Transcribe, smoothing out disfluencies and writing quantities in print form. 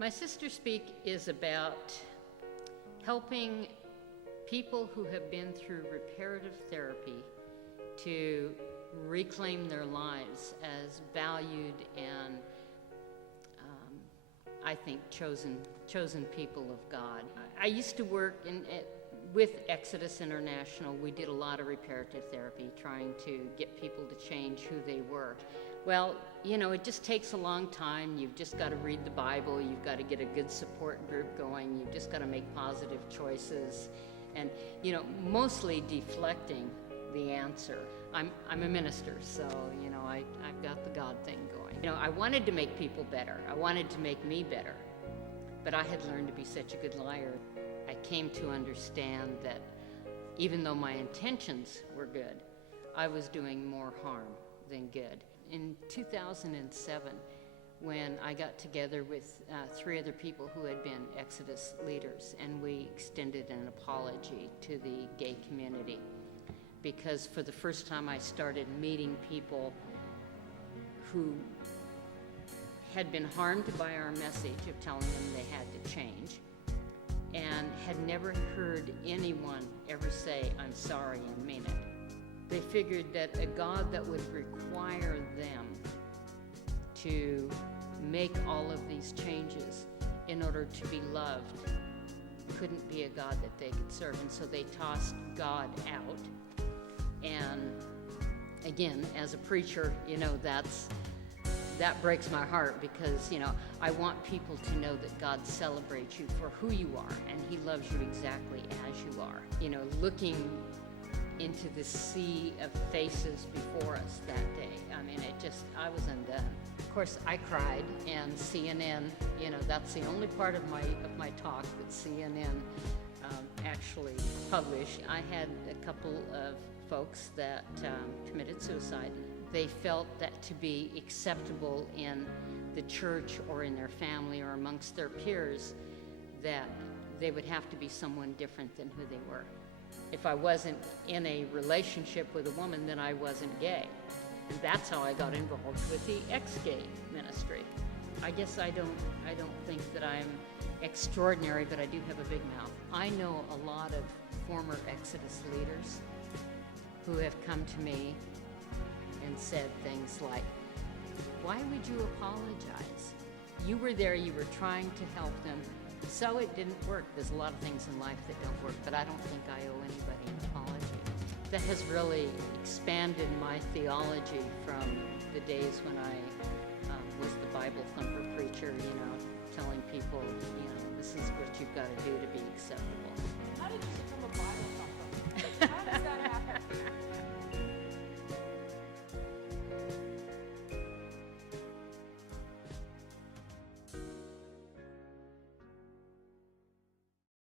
My Sister Speak is about helping people who have been through reparative therapy to reclaim their lives as valued and I think chosen people of God. I used to work with Exodus International. We did a lot of reparative therapy, trying to get people to change who they were. Well, you know, it just takes a long time. You've just got to read the Bible. You've got to get a good support group going. You've just got to make positive choices and, you know, mostly deflecting the answer. I'm a minister, so, you know, I've got the God thing going. You know, I wanted to make people better. I wanted to make me better, but I had learned to be such a good liar. I came to understand that even though my intentions were good, I was doing more harm than good. In 2007, when I got together with 3 other people who had been Exodus leaders, and we extended an apology to the gay community, because for the first time I started meeting people who had been harmed by our message of telling them they had to change, and had never heard anyone ever say, "I'm sorry," and mean it. They figured that a God that would require them to make all of these changes in order to be loved couldn't be a God that they could serve, and so they tossed God out. And again, as a preacher, you know, that breaks my heart, because, you know, I want people to know that God celebrates you for who you are, and He loves you exactly as you are. You know, looking into the sea of faces before us that day, I mean, I was undone. Of course, I cried, and CNN, you know, that's the only part of my talk that CNN actually published. I had a couple of folks that committed suicide. They felt that to be acceptable in the church or in their family or amongst their peers, that they would have to be someone different than who they were. If I wasn't in a relationship with a woman, then I wasn't gay. And that's how I got involved with the ex-gay ministry. I guess I don't think that I'm extraordinary, but I do have a big mouth. I know a lot of former Exodus leaders who have come to me and said things like, "Why would you apologize? You were there, you were trying to help them, so it didn't work." There's a lot of things in life that don't work, but I don't think I owe anybody an apology. That has really expanded my theology from the days when I was the Bible thumper preacher, you know, telling people, you know, this is what you've got to do to be acceptable.